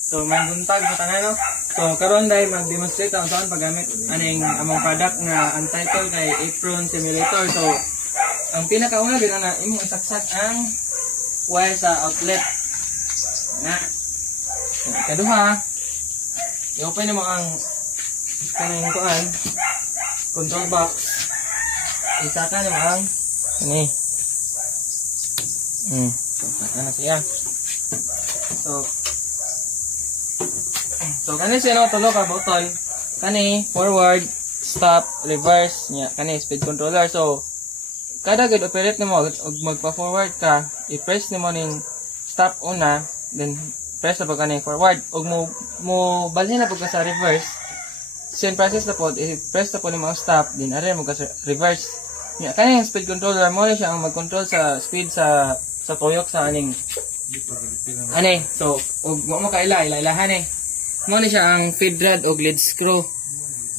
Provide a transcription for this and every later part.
So magbuntag sa tanan no. So karon dai mag-demonstrate ang saan paggamit aning among product nga ang title kay Apron Simulator. So ang pinakauna gid na imong isaksak ang wire sa outlet. Na. So, kaduha, i-open mo ang kanang kuan control box. Isaka mo ang ini. So saka na siya. So kani siya no tulo ka button. Kani forward, stop, reverse nya kani speed controller. So kada gid operate nimo og magpa-forward ka, i-press nimo ning stop una, then press na pag kani forward og mo balhin na pag sa reverse. Same process na pod, i-press na po nimo ang stop, then are mo ka sa reverse. Nya kani speed controller mo siya ang mag-control sa speed sa tuyok sa aning ani. So og mo ilahan eh. Mo ni siya ang feed rod og lead screw.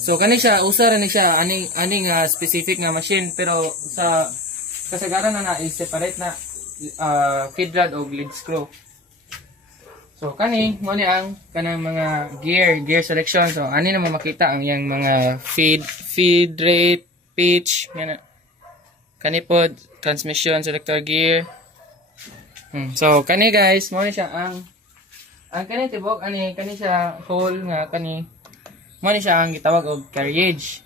So kani siya usa ra ni siya aning specific nga machine, pero sa kasagaran na i-separate na feed rod og lead screw. So kani mo ni ang kanang mga gear selection. So ani na makita ang yang mga feed rate, pitch, ngana. Kani pod transmission selector gear. So kani guys, mo ni siya ang kani tibok ani kani siya hole nga kani mo ni siya ang gitawag og carriage.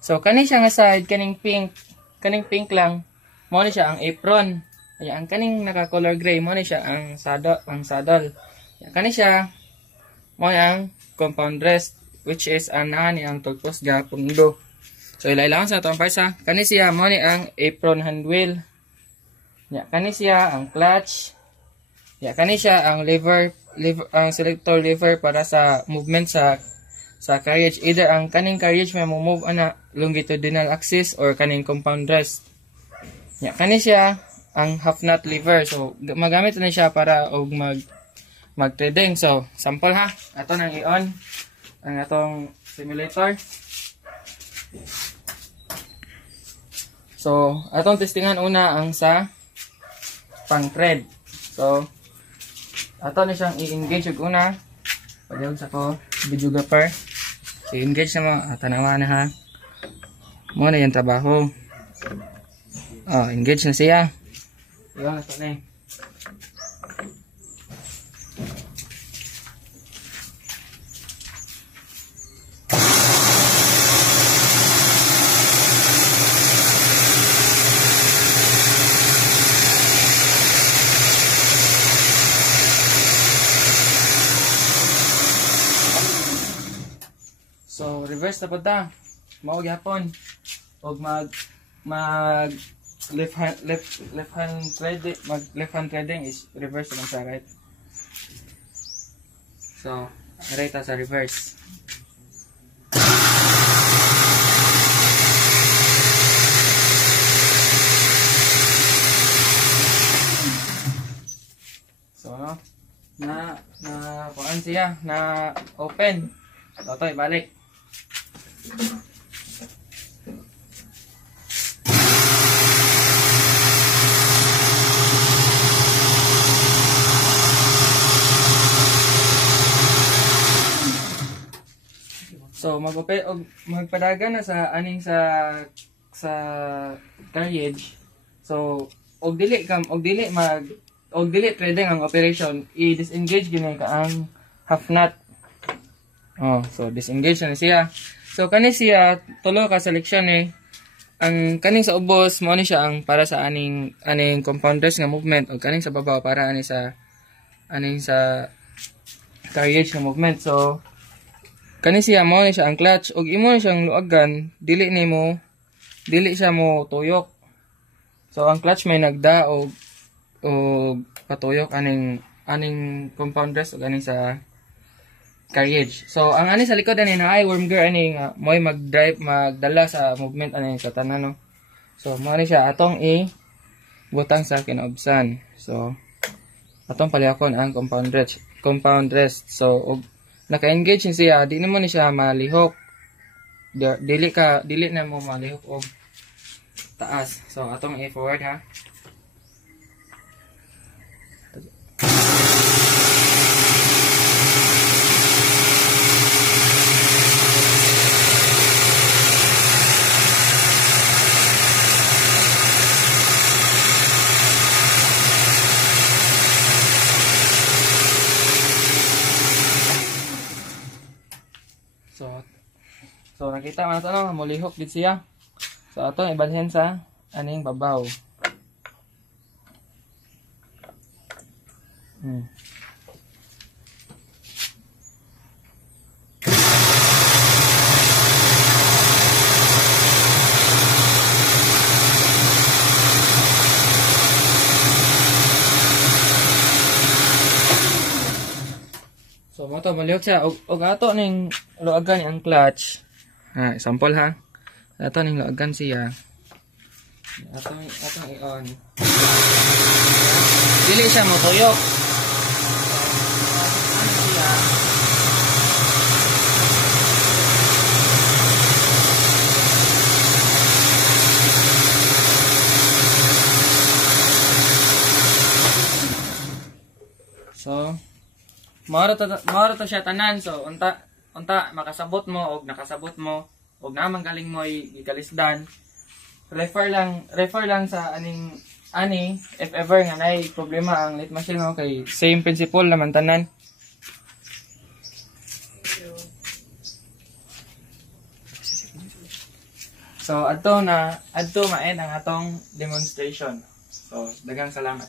So kani siya nga side kaning pink lang mo ni siya ang apron. Kaya ang kaning naka color gray mo ni siya ang saddle. Kaya kani siya mo ang compound rest, which is ani ang tugpos gapundo. So ilailangan sa atong parsa. Kani siya mo ni ang apron hand wheel. Ya kani siya ang clutch. Ya kani siya ang lever ang selector lever para sa movement sa carriage. Either ang kaning carriage may move ana longitudinal axis or kaning compound rest. Ya kani siya ang half nut lever. So magamit na siya para og mag-threading. So sample ha. Ato nang i-on ang atong simulator. So atong testingan una ang sa pang-thread. So ato na siyang i-engage og una. Pagawag sa ko videographer. So i-engage na mo, tanawa na ha. Mo na yung trabaho. Engage na siya. Iyon na ito na eh. So reverse na po ta. Mao gyapon. Og mag left hand threading is reverse naman sa right. So right sa reverse. So no, na kuan siya na open. Totoy balik. So magpadagan na sa aning sa carriage. So og dili threading ang operation, i-disengage gyud ka ang half nut. So disengage na siya. So kani siya tulo ka selection eh. Ang kaning sa ubos mo ni siya ang para sa aning compound rest nga movement, o kaning sa baba para sa carriage nga movement. So kani siya mo ni siya ang clutch, og imo ni siyang luagan, dili siya mo tuyok. So ang clutch may nagda og patuyok aning compound rest og aning sa carriage. So ang ani sa likod ani na ay worm gear ani nga moy magdala sa movement ani sa tanan no. So mo ni siya atong butang sa kinaubsan. So atong palihakon ang compound rest. So og naka-engage siya, di naman ni siya malihok. Dili na mo malihok og taas. So atong i-forward ha. So nakita man nato no, mulihok gid siya. So ato ibalhin sa aning babaw. So mo to malihok siya og ato ning luagan ang clutch. Example ha. Ato ning luagan siya. Atong i-on. Dili siya mo tuyok. Ano siya? So, maro to siya tanan. So, unta makasabot mo og nakasabot mo og naman galing mo igalisdan. Refer lang sa ani if ever nga nay problema ang lit machine mo kay same principle naman tanan. So adto maend ang atong demonstration. So daghang salamat.